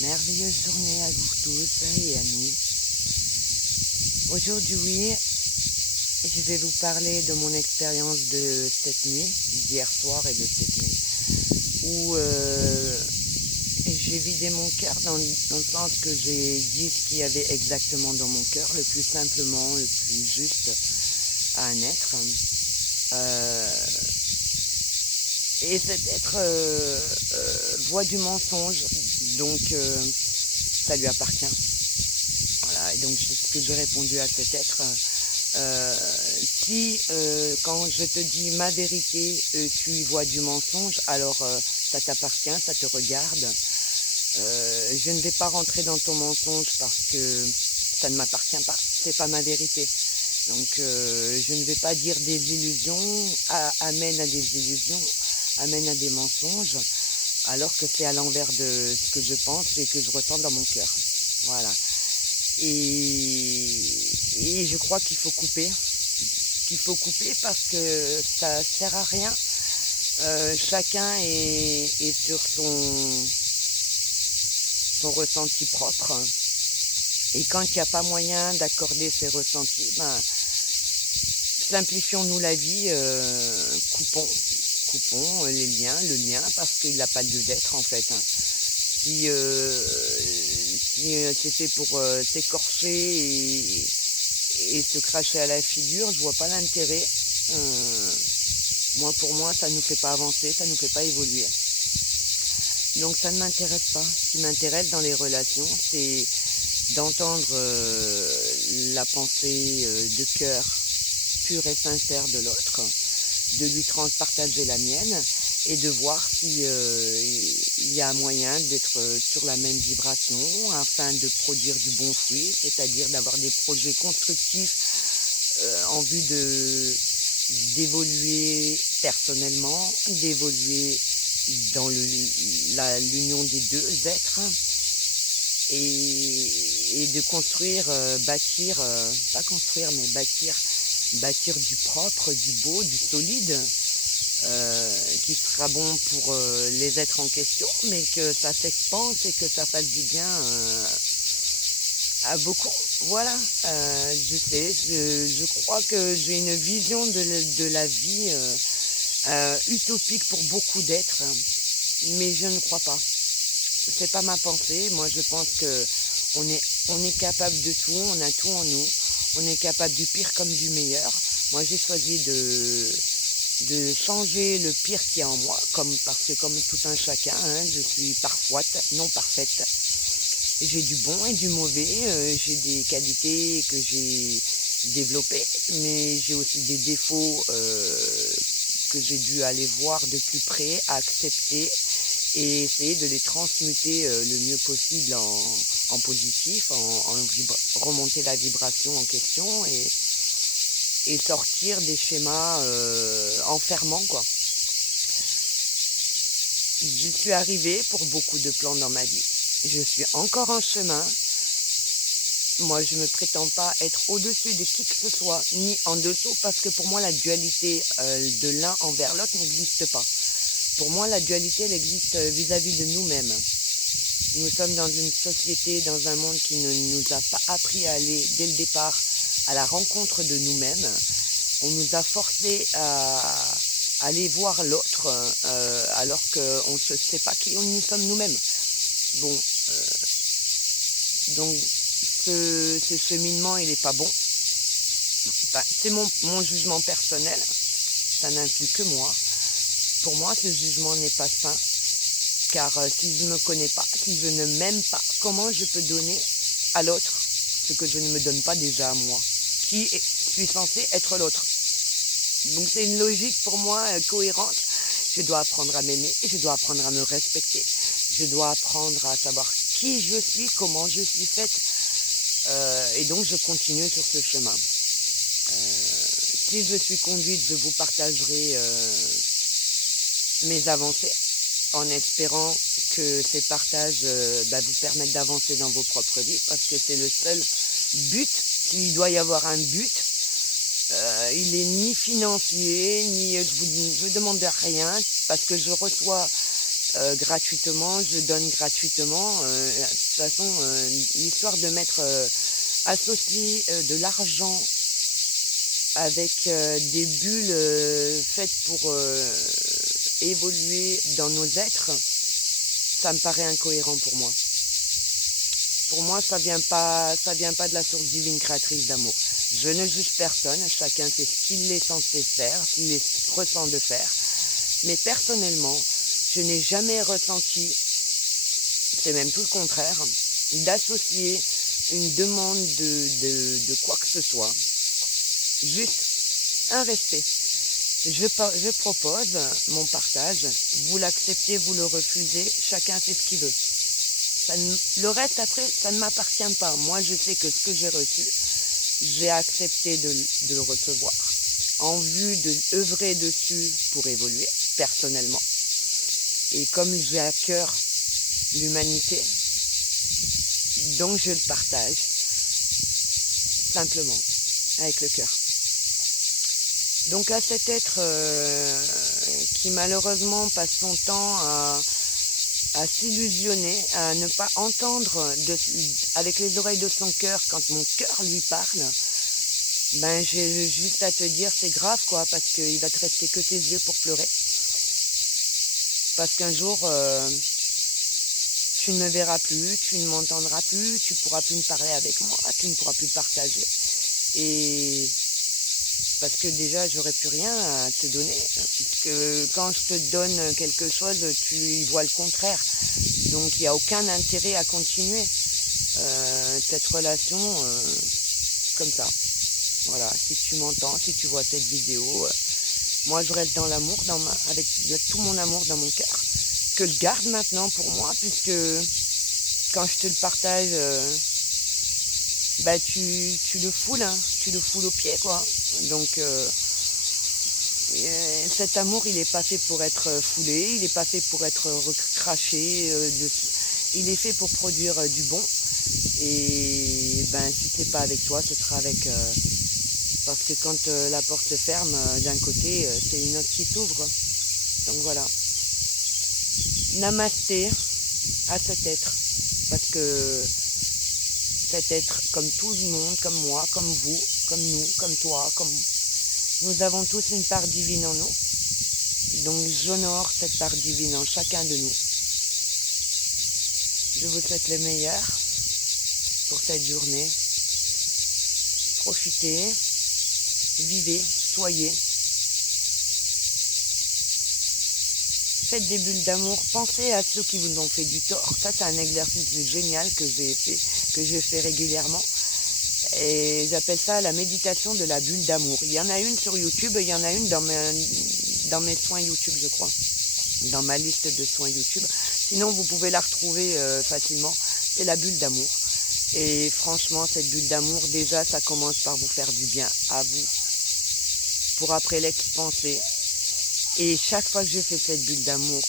Merveilleuse journée à vous tous et à nous. Aujourd'hui, je vais vous parler de mon expérience de cette nuit, d'hier soir et de cette nuit, où j'ai vidé mon cœur dans le sens que j'ai dit ce qu'il y avait exactement dans mon cœur, le plus simplement, le plus juste à un être. Et cet être voit du mensonge, donc ça lui appartient. Voilà, et donc c'est ce que j'ai répondu à cet être. Si quand je te dis ma vérité, tu y vois du mensonge, alors ça t'appartient, ça te regarde. Je ne vais pas rentrer dans ton mensonge parce que ça ne m'appartient pas, c'est pas ma vérité. Donc je ne vais pas dire des illusions, amène à des illusions, amène à des mensonges, alors que c'est à l'envers de ce que je pense et que je ressens dans mon cœur. Voilà. Et je crois qu'il faut couper. Qu'il faut couper parce que ça sert à rien. Chacun est sur son ressenti propre. Et quand il n'y a pas moyen d'accorder ses ressentis, ben, simplifions-nous la vie, coupons les liens, le lien, parce qu'il n'a pas lieu d'être en fait. Si c'est fait pour s'écorcher et se cracher à la figure, je vois pas l'intérêt. Pour moi, ça ne nous fait pas avancer, ça ne nous fait pas évoluer. Donc ça ne m'intéresse pas. Ce qui m'intéresse dans les relations, c'est d'entendre la pensée de cœur pure et sincère de l'autre, de lui partager la mienne et de voir si il y a moyen d'être sur la même vibration afin de produire du bon fruit, c'est-à-dire d'avoir des projets constructifs en vue d'évoluer personnellement, d'évoluer dans l'union des deux êtres et de construire, bâtir, pas construire mais bâtir du propre, du beau, du solide, qui sera bon pour les êtres en question, mais que ça s'expanse et que ça fasse du bien à beaucoup. Voilà, je sais, je crois que j'ai une vision de la vie utopique pour beaucoup d'êtres, mais je ne crois pas. C'est pas ma pensée. Moi, je pense que on est capable de tout, on a tout en nous. On est capable du pire comme du meilleur. Moi, j'ai choisi de changer le pire qui est en moi, parce que comme tout un chacun, je suis parfois non parfaite. J'ai du bon et du mauvais, j'ai des qualités que j'ai développées, mais j'ai aussi des défauts que j'ai dû aller voir de plus près, accepter et essayer de les transmuter le mieux possible en positif, remonter la vibration en question et sortir des schémas enfermants, quoi. Je suis arrivée pour beaucoup de plans dans ma vie. Je suis encore en chemin. Moi, je ne me prétends pas être au-dessus de qui que ce soit, ni en dessous, parce que pour moi, la dualité de l'un envers l'autre n'existe pas. Pour moi, la dualité, elle existe vis-à-vis de nous-mêmes. Nous sommes dans une société, dans un monde qui ne nous a pas appris à aller, dès le départ, à la rencontre de nous-mêmes. On nous a forcés à aller voir l'autre, alors qu'on ne sait pas qui nous sommes nous-mêmes. Bon, donc ce cheminement, il n'est pas bon. Enfin, c'est mon jugement personnel, ça n'inclut que moi. Pour moi, ce jugement n'est pas sain, car si je ne me connais pas, si je ne m'aime pas, comment je peux donner à l'autre ce que je ne me donne pas déjà à moi, qui suis censé être l'autre. Donc c'est une logique pour moi cohérente. Je dois apprendre à m'aimer, je dois apprendre à me respecter, je dois apprendre à savoir qui je suis, comment je suis faite, et donc je continue sur ce chemin. Si je suis conduite, je vous partagerai mes avancées, en espérant que ces partages vous permettent d'avancer dans vos propres vies, parce que c'est le seul but. S'il doit y avoir un but, il est ni financier, ni je demande rien, parce que je reçois gratuitement, je donne gratuitement. De toute façon, l'histoire de mettre associer de l'argent avec des bulles faites pour évoluer dans nos êtres, ça me paraît incohérent pour moi. Pour moi, ça vient pas de la source divine créatrice d'amour. Je ne juge personne, chacun fait ce qu'il est censé faire, ce qu'il ressent de faire. Mais personnellement, je n'ai jamais ressenti, c'est même tout le contraire, d'associer une demande de quoi que ce soit. Juste un respect. Je propose mon partage, vous l'acceptez, vous le refusez, chacun fait ce qu'il veut. Le reste après, ça ne m'appartient pas. Moi, je sais que ce que j'ai reçu, j'ai accepté de le recevoir. En vue de œuvrer dessus pour évoluer, personnellement. Et comme j'ai à cœur l'humanité, donc je le partage, simplement, avec le cœur. Donc à cet être qui malheureusement passe son temps à s'illusionner, à ne pas entendre avec les oreilles de son cœur quand mon cœur lui parle, ben j'ai juste à te dire c'est grave quoi, parce qu'il va te rester que tes yeux pour pleurer. Parce qu'un jour, tu ne me verras plus, tu ne m'entendras plus, tu ne pourras plus me parler avec moi, tu ne pourras plus partager. Et parce que déjà, j'aurais plus rien à te donner, puisque quand je te donne quelque chose, tu y vois le contraire. Donc il n'y a aucun intérêt à continuer cette relation comme ça. Voilà, si tu m'entends, si tu vois cette vidéo, moi je reste dans l'amour, avec tout mon amour dans mon cœur, que je garde maintenant pour moi, puisque quand je te le partage, bah tu le foules, hein, tu le foules aux pieds quoi. Donc cet amour il n'est pas fait pour être foulé, il n'est pas fait pour être recraché dessus. Il est fait pour produire du bon. Et ben si c'est pas avec toi, ce sera avec parce que quand la porte se ferme d'un côté, c'est une autre qui s'ouvre. Donc voilà. Namasté à cet être. Parce que cet être, comme tout le monde, comme moi, comme vous, comme nous, comme toi, comme nous avons tous une part divine en nous. Donc j'honore cette part divine en chacun de nous. Je vous souhaite le meilleur pour cette journée. Profitez, vivez, soyez. Faites des bulles d'amour, pensez à ceux qui vous ont fait du tort. Ça, c'est un exercice génial que je fais régulièrement. Et j'appelle ça la méditation de la bulle d'amour. Il y en a une sur YouTube, il y en a une dans mes soins YouTube, je crois. Dans ma liste de soins YouTube. Sinon, vous pouvez la retrouver facilement. C'est la bulle d'amour. Et franchement, cette bulle d'amour, déjà, ça commence par vous faire du bien à vous. Pour après l'expanser. Et chaque fois que je fais cette bulle d'amour,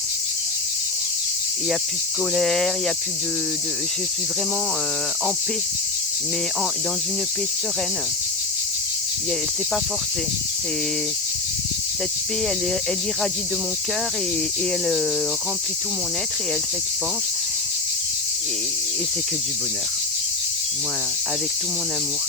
il n'y a plus de colère, il n'y a plus je suis vraiment en paix, mais dans une paix sereine. C'est pas forcé. Cette paix, elle irradie de mon cœur et elle remplit tout mon être et elle s'expanse. Et c'est que du bonheur. Voilà, avec tout mon amour.